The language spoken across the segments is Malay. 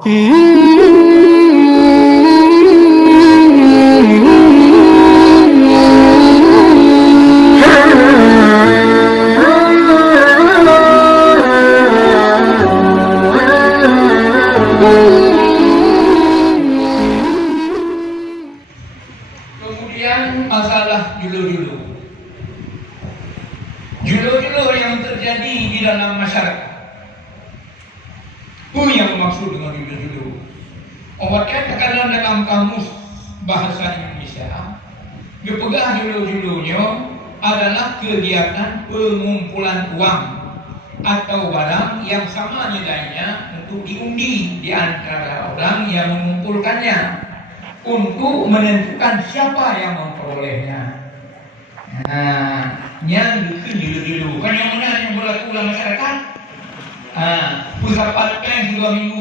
Kemudian masalah julu-julu. Julu-julu yang terjadi di dalam masyarakat. Itu yang maksud dengan julu-julu. Obatnya terkadang dalam kamus bahasa Indonesia, dipegang julu-julunya adalah kegiatan pengumpulan uang atau barang yang sama nilainya untuk diundi di antara orang yang mengumpulkannya untuk menentukan siapa yang memperolehnya. Nah, yang dulu kan yang mana yang berlaku dalam masyarakat. Pusat partai 2 minggu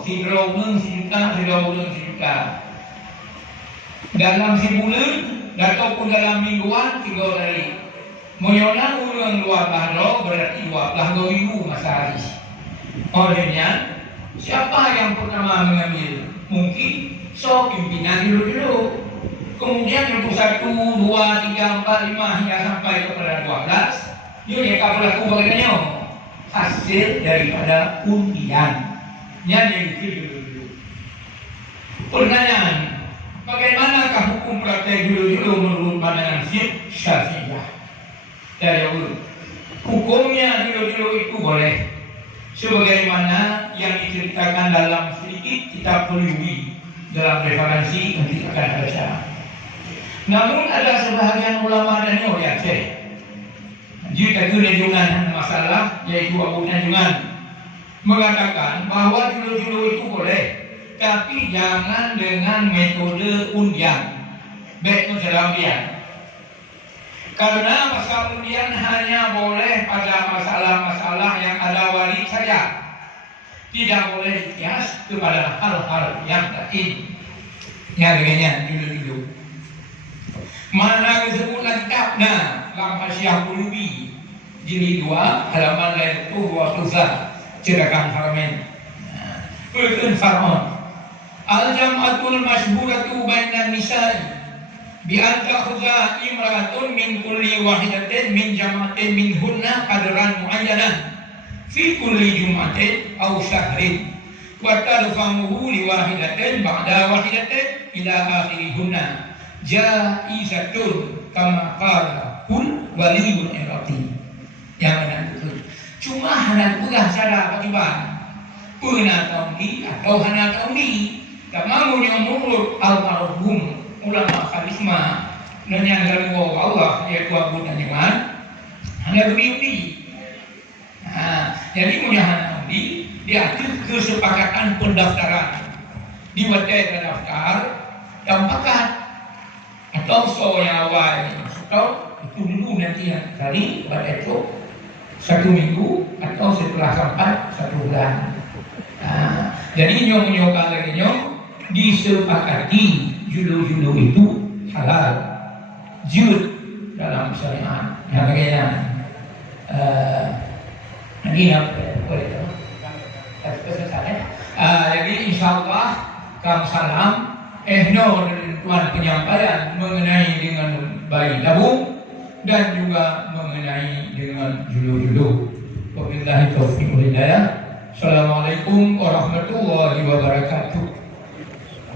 si Rawung si juta. Dalam sebulan ataupun dalam mingguan 3 hari. Moyona ulang 12 berarti 12.000 masa hari. Olehnya siapa yang pertama mengambil? Mungkin pimpinan dulu. Kemudian untuk 1, 2, 3, 4, 5 hingga sampai kepada 12, dia berlaku bagaimana? Hasil daripada undian yang dulu. Pertanyaan, bagaimanakah hukum praktek dulu menurut pandangan Syafi'iyah? Dari dulu, hukumnya dulu itu boleh, sebagaimana yang diceritakan dalam sedikit kitab Pelui dalam referensi yang kita akan baca. Namun ada sebahagian ulama dan di Aceh, jika kunjungan masalah yaitu Abu Najungan mengatakan bahwa julu-julu itu boleh, tapi jangan dengan metode undian, baik dalam undian. Karena masalah undian hanya boleh pada masalah-masalah yang ada wali saja, tidak boleh dikias kepada hal-hal yang lain. Ya dengannya dulu-dulu. Mana disebut lengkapnya dalam Hasyiah Qulubi jilid 2 halaman 223 Cerakan Haramain. Ulun Farman. Al-jam'atul masyhuratu bainan nisa'i bi an ta'khudha imra'atun min kulli wahidatin min jam'atin minhunna qadran mu'ayyanan fi kulli jum'atin aw syahrin wa tarfamuhu li wahidatin ba'da wahidatin ila akhirihunna jaizatun kama qala kul waliyul irati. Yang menentukan cuma hana pula cara bagaimana pernah tauni atau hana tauni tak mau yang menurut almarhum ulama karisma menyanggal Allah yaitu Abu Najman hanya beri. Jadi punya hana tauni diatur kesepakatan pendaftaran diwajib daftar dan pakat atau yang awal atau itu dulu nanti yang kali pada itu 1 minggu atau setelah sampai 1 bulan. Jadi nyong-nyong lagi disepakati julu-julu itu halal, jud dalam syariat. Yang bagaimana? Ini apa itu? Jadi insyaallah kami salam tuan penyampaian mengenai dengan bayi tabung dan juga mengenai dengan julu-julu. Wabillahi taufiq wal hidayah. Assalamualaikum warahmatullahi wabarakatuh.